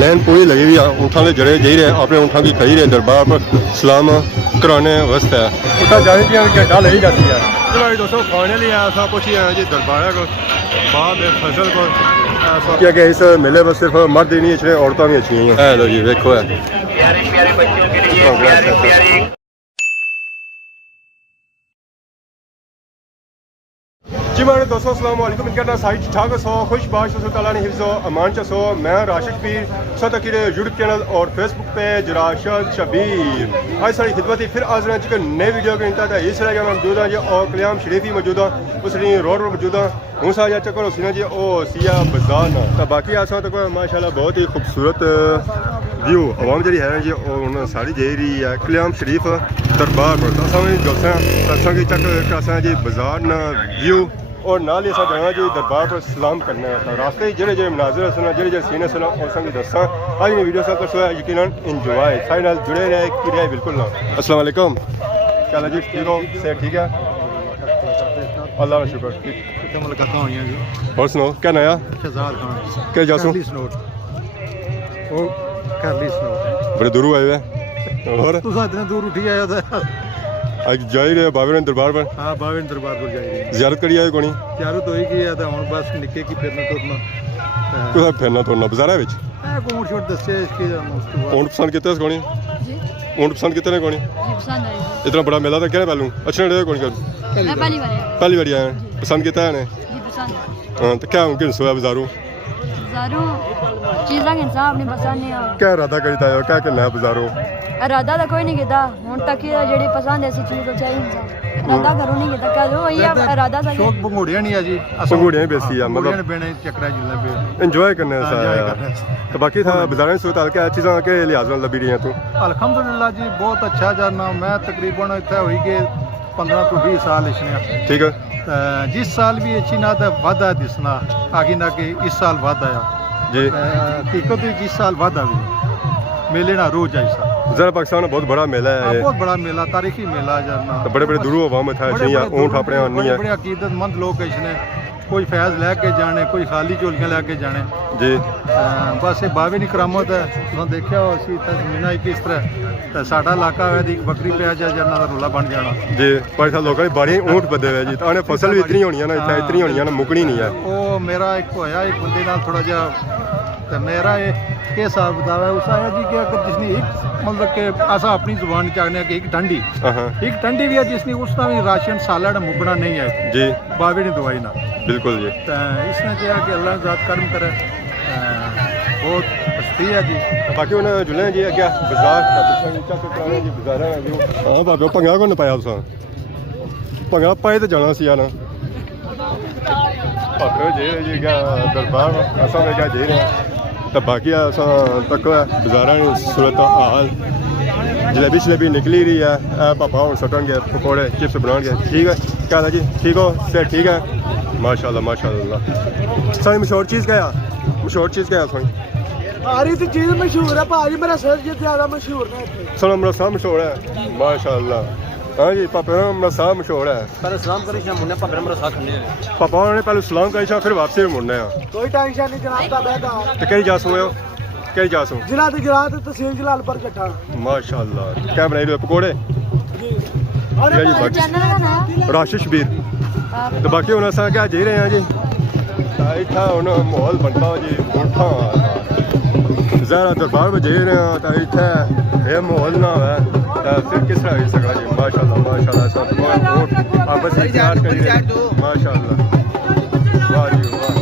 Line पूरी लगी हुई है, ऊँटा के जड़े जा रहे अपने ऊँटा की खड़ी रहे दरबार पर सलाम कराने वास्ते। ऊँटा जाने की घंटा ले जाती है। चलो दोस्तों खाने लिए ऐसा पूछिए जी दरबार को बाद फसल को क्या कि इस मेले में सिर्फ मर्द ही नहीं अच्छे औरतें भी अच्छी हैं। लो जी देखो है जी मेरे दोस्तों अस्सलाम वालेकुम। इनका साइड ठाक सो खुशबाश ताला ने हिफ्ज़ो अमान सो मैं राशिद पीर सतकीर यूट्यूब चैनल और फेसबुक पेज राशिद शबीर आज सारी खिदमत फिर आज एक नए वीडियो के इंतहा इस तरह मैं मौजूद हाँ जी और कल्याम शरीफ ही मौजूद हाँ उस रोड पर मौजूद हाँ हूँ सा चक्कर हो सी जी ओ सिया बाजार ना तो बाकी आसा तक माशाल्लाह बहुत ही खूबसूरत व्यू आवाम जी है जी और सारी जा रही है कल्याम शरीफ दरबार पर तो असा की चक्कर जी बाजार ना व्यू और नाल ही जाना जी दरबार पर सलाम करना है तो रास्ते जेड़े जेड़े मनाजर सुना जेड़े जेड़े सीने सुना और संग दसा आज मैं वीडियो सब कुछ यकीनन इंजॉय साइड नाल जुड़े रहे कि रहे बिल्कुल ना। अस्सलाम वालेकुम क्या हाल जी ठीक हो से ठीक है अल्लाह का शुक्र ठीक मुलाकात हुई जी और सुनाओ क्या नया शहजाद खान क्या जासू बड़े दूर आए हुए और तू इतने दूर उठी आया था आज जा ही रहे बाबे दरबार पर। हाँ बाबे दरबार पर जा रहे ज़ियारत करी आए कोनी ज़ियारत होई की है हुन बस निके की फिरना तुरना कुछ फिरना तुरना बाजारा विच ऊंट छोट दस्से इसके ऊंट पसंद किते कोनी जी ऊंट पसंद किते ने कोनी जी पसंद आई इतना बड़ा मेला था क्या पहलू अच्छा नहीं कोनी कर मैं पहली बार आई पहली बार आए पसंद किया है ने जी पसंद हाँ तो क्या उनके सोया बाजारू ज़ारू चीज़ां के इंसान अपनी पसंद नहीं आ क्या इरादा करता है क्या करना है बाजारू इरादा तो कोई नहीं कीता हुन तक ही जेड़ी पसंद ऐसी चीज़ तो चाहिए इंसान इरादा करो नहीं कीता क्या जो वही इरादा था शौक भंगोड़िया नहीं है जी भंगोड़ियां ही बेसी है मतलब बेने चक्रा जिला पे एंजॉय करने सा तो बाकी था बाजारों से सूरत क्या चीज़ां के लिहाज नाल लभी रही हैं तू अल्हम्दुलिल्लाह जी बहुत अच्छा जाना मैं तकरीबन इतना हुई के 15 तो 20 साल इसने ठीक है जिस साल भी अच्छी ना तो वादा दिसना आगे ना कि इस साल वादा आया जी हकीकत जिस साल वादा भी मेले ना रोज ऐसा जरा पाकिस्तान में बहुत बड़ा मेला है बहुत बड़ा मेला तारीखी मेला जाना तो बड़े बड़े दूरों आवाम था चाहिए ऊँट अपने नहीं है बड़े अकीदतमंद लोग इसने कोई फैज़ लैके जाने कोई खाली झोलियां लैके जाने जी बस ये बावे नी करामत है तुम देखा हो असी जमीना किस तरह तो साडा इलाका है दी बकरी पे जा जाना दा रोला बन जाना जी पर लोगों की बाड़ी ऊँट बदे हुए जी तो फसल भी इतनी होनी है ना इतना इतनी होनी है ना मुकनी नहीं है वो मेरा एक होया एक बंदे नाल थोड़ा जा तो मेरा ये हिसाब किताब है उस आया जी कि अगर जिसने एक मतलब कि असा अपनी जुबान चाहने कि एक ठंडी भी है जिसने उसका भी राशन सालन मुकना नहीं है जी बावे ने दवाई ना बिल्कुल जी तो इसने जो है कि अल्लाह ज़ात कर्म करे बहुत हस्ती है जी बाकी उन्हें जुले जी क्या बाजार जी बाजार हाँ बाबे भंगड़ा को पाया तुसा भंगड़ा पाए तो जाना सी यार भापे जे जी क्या दरबार असा में क्या जे रहे तो बाकी असा तक बाजारा सूरत हाल जलेबी शलेबी निकली रही है पापा और सटन गए पकौड़े चिप्स बनाएंगे ठीक है क्या हाल है जी ठीक हो से ठीक है माशाल्लाह माशाल्लाह सारी मशहूर चीज़ क्या है मशहूर चीज़ क्या है सारी सारी तो चीज़ मशहूर है भाजी मेरा सर जी ज़्यादा मशहूर है सर हमारा साहब मशहूर है माशाल्लाह हाँ जी पापा हमारा साहब मशहूर है पहले सलाम करी शाम मुन्ने पापा मेरा साथ खंडे पापा ने पहले सलाम करी फिर वापसी में मुड़ने हैं कोई टेंशन नहीं जनाब का बेटा तो कई जासू हो कई जासू जिला तो तहसील जलालपुर कट्ठा माशाल्लाह क्या बनाई रहे पकौड़े अरे जी बाकी चैनल का नाम राशिद शबीर तो बाकी उन्हें असा क्या जी रहे हैं जी इतना उन्हें माहौल बनता जी उठा ज़रा दरबार में जी रहे हैं तो इतना ये माहौल ना है फिर किस तरह सकता जी माशाल्लाह माशाल्लाह सब आपस में प्यार करिए माशाल्लाह वाह जी वाह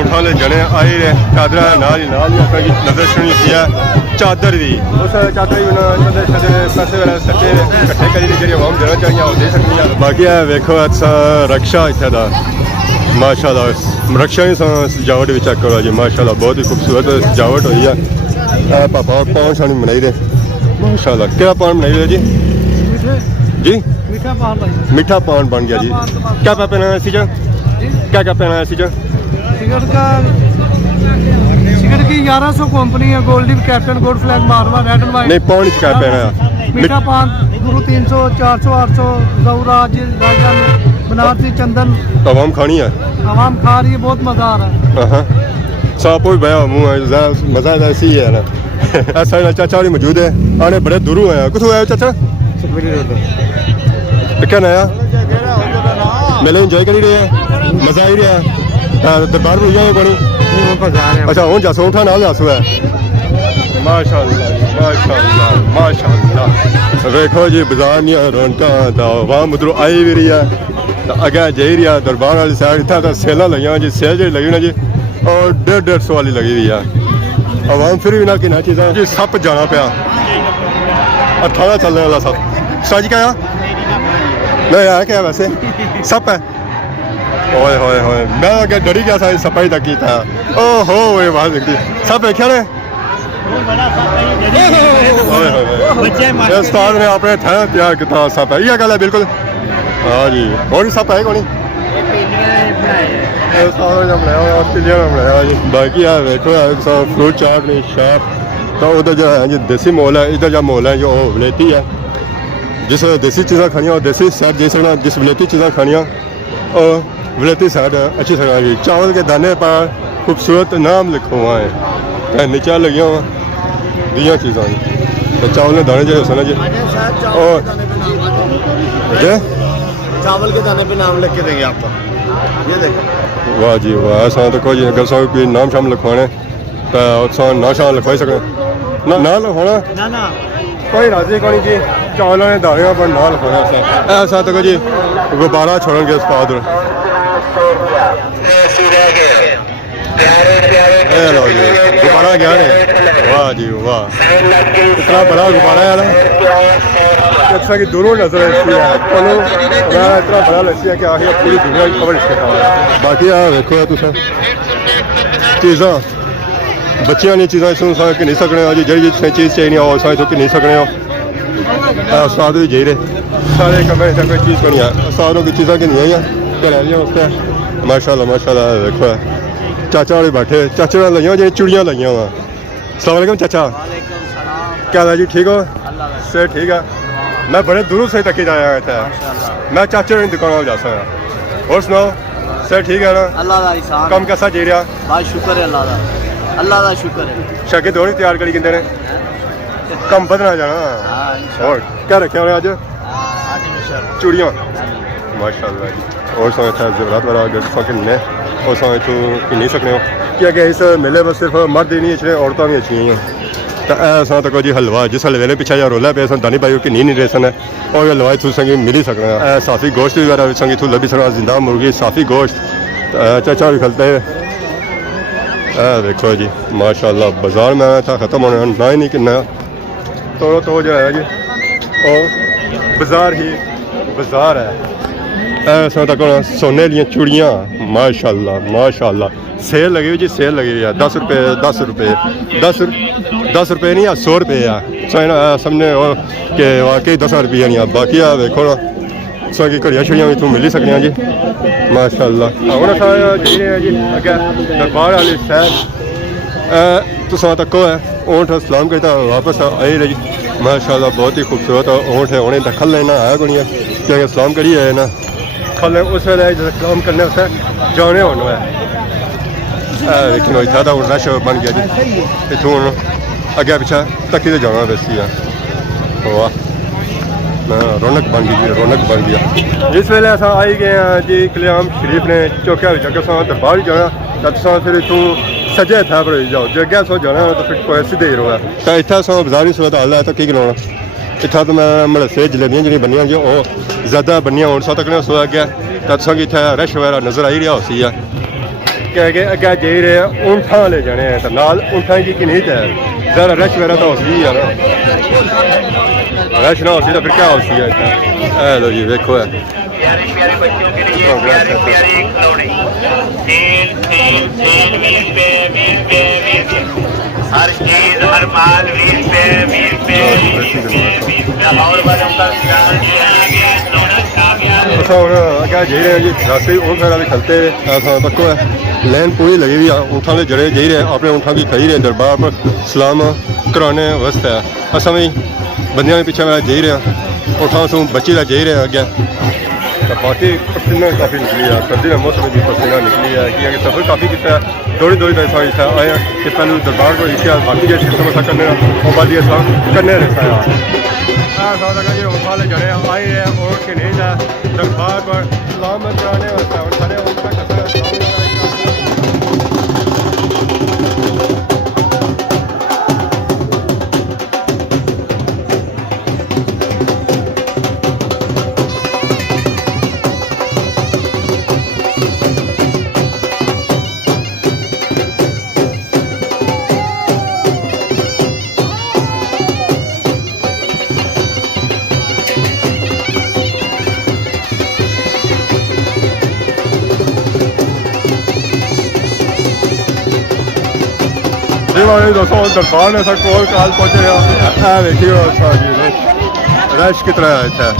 उठाने जने आई रहे चादर नाल ही नजर सुनी सी है चादर दी उस चादर भी पैसे वगैरह सच्चे कट्ठे करी जी आवाम देना चाहिए और दे सकती है बाकी वेखो रक्षा इतना का माशाल्लाह रक्षा ही सजावट भी चेक करो जी माशाल्लाह बहुत ही खूबसूरत सजावट हुई है पापा और पान शानी बनाई रहे माशाल्लाह क्या पान बनाई रहे जी जी मीठा पान बन गया जी क्या पहना है सी क्या पहना है सी टिकट का सिगरेट की 1100 कंपनी है, गोल्डी, कैप्टन, गोल्ड फ्लैग, मारवा, रेड एंड वाइट। नहीं पौन च क्या पैना मीठा पान, गुरु 300, 400, 800, जौराज, राजन, बनारसी, चंदन। तो आवाम खानी है आवाम खा रही है, बहुत मजा आ रहा है। साफ भी बया मुँह है, मजा ऐसी है ना। ऐसा चाचा भी मौजूद है, आने बड़े दूरों आया। कितों आया चाचा? क्या नया मेले इंजॉय करी रहे हैं, मजा आई रहा दरबार में जाए बनी। अच्छा हूँ जासो उठा नाल जासो है। माशाअल्लाह माशाअल्लाह माशाअल्लाह। देखो जी बाजार नहीं रौनक आवाम उधरों आई भी रही है, अगे जाई रही है दरबार वाली साइड। इतना तो सेल लगी जी, सेल जी लगी ना जी, और 150 वाली लगी हुई है। आवाम फिर भी ना कि चीज़ा जी सप जाना पाया, 18 चलने वाला सप। सच क्या नहीं है क्या वैसे सप है? ओए होए होए मैं अगर डरी गया था सपाई तक की था। ओहो ये बात देखती सब देखा ने उस्ताद ने अपने ठहर तैयार किया सप है, ये गल है बिल्कुल। हाँ जी और सप है कौन बनाया। बाकी यार देखो फ्रूट चाट नहीं शॉप तो उधर जो है जी देसी मॉल है, इधर जो मॉल है जो वलेती है, जिस देसी चीज़ा खानियाँ और देसी साइड जिस जिस वलेती चीज़ा खानियाँ और वलेती साइड अच्छी तरह की। चावल के दाने पर खूबसूरत नाम लिखा हुआ है, नीचे लगी हुआ दिया चीज़ा तो चावल के दाने जो सुना जी और चावल के दाने पे नाम लिख के देंगे आपको, ये देखो। वाह जी वाह। ऐसा तो कोई अगर सौ कोई नाम शाम लिखवाने तो ना शाम लिखवाई सकते ना लिखवाना ना ना कोई राजी को नहीं जी। चावलों ने दाने पर ना लिखवाना ऐसा तो जी गुब्बारा छोड़ेंगे उस पाद लो जी गुब्बारा क्या है। वाह जी वाह इतना बड़ा गुब्बारा है ना, जैसा कि दूरों नजर आती है चलो इतना बड़ा लस्सी है कि आखिर पूरी दुनिया की खबर इसके है। बाकी यार देखो तुम चीज़ा बच्चियां नहीं चीज़ा इसमें कि नहीं सकने जी जी चीज़ चाहिए हो तो कि नहीं सकने हो। उस्ताद भी जाई रहे सारे कमरे तक कोई चीज़ को नहीं है, उस्तादों की चीज़ा की नहीं है घर उसका। माशाल्लाह माशाल्लाह देखो चाचा वाले बैठे, चाचे वाले लगियाँ जी चूड़ियाँ लगियाँ हुआ। अस्सलाम वालेकुम चाचा, क्या हाल है जी? ठीक हो? से ठीक है। मैं बड़े दूरों से तक आया था, मैं चाचे की दुकान पर जा सकता। और सुनाओ सर ठीक है ना? अल्लाह का एहसान, कम कैसा जी रहा? बहुत शुक्र है अल्लाह का शुक्र है। शागिद और तैयार करी कहते हैं कम बदना जाना। और क्या रखे हुए आज? चूड़ियाँ माशाल्लाह जी। और समय था जबरात वाला ने और समय तो कि नहीं सकने हो क्या कि इस मेले में सिर्फ मर्द ही नहीं अच्छे औरतें भी अच्छी हैं। तो ऐसा तो जी हलवा जिस हलवे पिछा जा रोला पे दानी भाई कि नहीं रह सकना और हलवाई थू संगी मिल ही सकना। साफ़ी गोश्त वगैरह संगी थू लभी सकना, जिंदा मुर्गी साफ़ी गोश्त चाचा भी खलते हैं। देखो जी माशाल्लाह बाजार में आया था ख़त्म होने ना ही नहीं किन्ना तो जो है जी और बाजार ही बाजार है। ऐसा तक सोने लिया चूड़ियाँ माशाल्लाह माशाल्लाह। सेल लगी हुई जी, सेल लगी हुई है 10 रुपये 10 रुपये 10 रुपये नहीं 100 रुपये है समझने के वाकई 10 रुपये नहीं। बाकी देखो ना सो की घड़ियाँ छड़ियाँ भी तू मिल ही सकने जी माशाल्लाह। हूँ अस जी रहे जी अगर दरबार वाली शहर तुसा तको है ऊँट सलाम करता वापस आई रही माशाल्लाह। बहुत ही खूबसूरत ऊँट है, उन्हें दखल लेना आया को नहीं है क्या सलाम करिए है ना खल उस वे सलाम करने उसे जाने होना है। लेकिन इतना तो रश बन गया जी इतों अगे पिछा तकी तो जाना वैसी है। वाह रौनक बन गई जी, रौनक बन गया। इस वेले अस आई गए हैं जी कल्याम शरीफ ने चौकिया अगर दरबार जाना तो फिर इतों सजे था पर जाओ जो अगर सो जाना तो फिर सीधे ही रोआ तो इतना सो बाजारी सूरत हाल है तो की करना इतना तो मैं मलसे जलेबियाँ जी बनिया जी वो ज़्यादा बनिया हो सौ तक सो अगे तो इतना रश वगैरह नज़र आई रहा उसी है कह के अगे जाई रहे ऊँठा ले जाने हैं तो नाल ऊँठा की नहीं है ज़रा रश वगैरह तो उसी है ना, रश ना होती तो फिर क्या होती है इतना। लो जी देखो है हर चीज हर माल 20 अच्छा हूँ अगर जाई रहे हैं जी रास्ते ऊँट वगैरह भी खलते तको है लाइन पूरी लगी हुई है ऊँटों के जड़े जाई रहे अपने ऊँटों की खड़ी रहे दरबार पर सलाम कराने वास्ते असा भी बंदियां के पीछे जाई रहे ऊँटों से बच्चे का जाई रहे अगे तो बाकी पसीना काफ़ी निकली है सर्दी के मौसम की पसीना निकली है कि सफ़र काफ़ी किया दौड़ी दौड़ी पैसा इतना आए कि पहले दरबार को इच्छा बाकी जो सिस्टम ऐसा करने और बाद करने रहता है वाले जड़े आए हैं और के नहीं है दरबार पर सलाम कराने वास्ते और सारे वाले दोस्तों दरबार ने सर कोल काल पहुंचे देखिए अच्छा जी रश कितना है इतना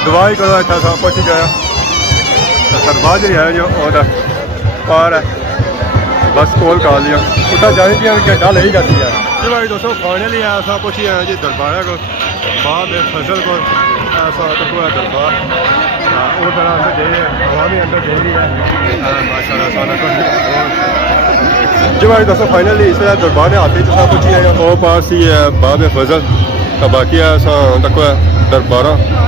दवाई करो अच्छा सा पहुंच गया दरबार जी है जो और बस कोल काल लिया उठा जाने की गल यही जाती है जी भाई दोस्तों फाइनली ऐसा पहुंची है जी दरबार को बाद फसल को ऐसा तो पूरा दरबार वो तरह अंदर जाइए हवा भी अंदर जा रही है माशाल्लाह सारा जी भाई दोस्तों फाइनली इस दरबार ने आते ही पहुंची है वो पास ही है बाब फजल तो बाकी तक दरबार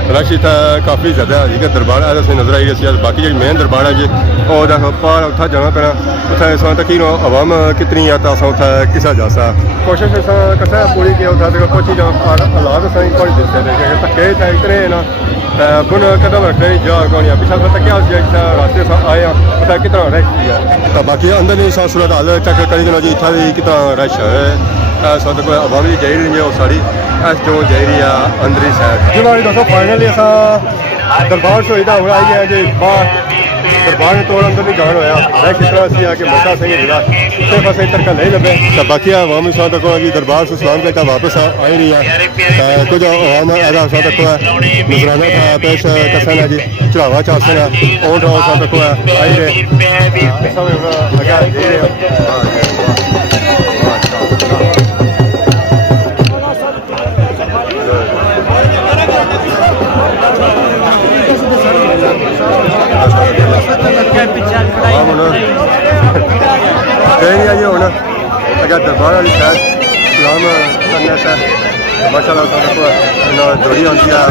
रश इतना काफ़ी ज़्यादा है दरबार ऐसे नजर आई रही है बाकी जी मेन दरबार है जी और पार उतना जाना पैना उतना इस तक अवाम कितनी है तो उतना किसा जा सा कोशिश कसा पूरी की उतना तक पहुंची जाओ हालात असें कोई दिसते थे धक्के इतने ना बुन कदम रखने की जगह कौन है पिछला तक क्या रास्ते से आए उतना कितना रश किया तो बाकी अंदर नहीं सूरत हाल चेक करी देना जी इतना भी कितना रश है सब कोई अवाम भी जाई रही है और सारी ऐस जो जाई रही है अंदर ही साइड जी भाई दोस्तों फाइनली असा दरबार से इतना हो आई है जी बाहर दरबार ने तोड़ अंदर नहीं जान होया मैं किस तरह से आके मौका सही मिला उससे पास इधर का नहीं लगे तो बाकी आवाम इस तक अभी दरबार से सलाम करके वापस आ ही रही है कुछ आवाम ऐसा तक नजराना था पेश कसन है जी चढ़ावा चासन है ओट और तक आई रहे जी हूँ अगर दरबार वाली शायद सलाम करने से माशाल्लाह दौड़ी आती है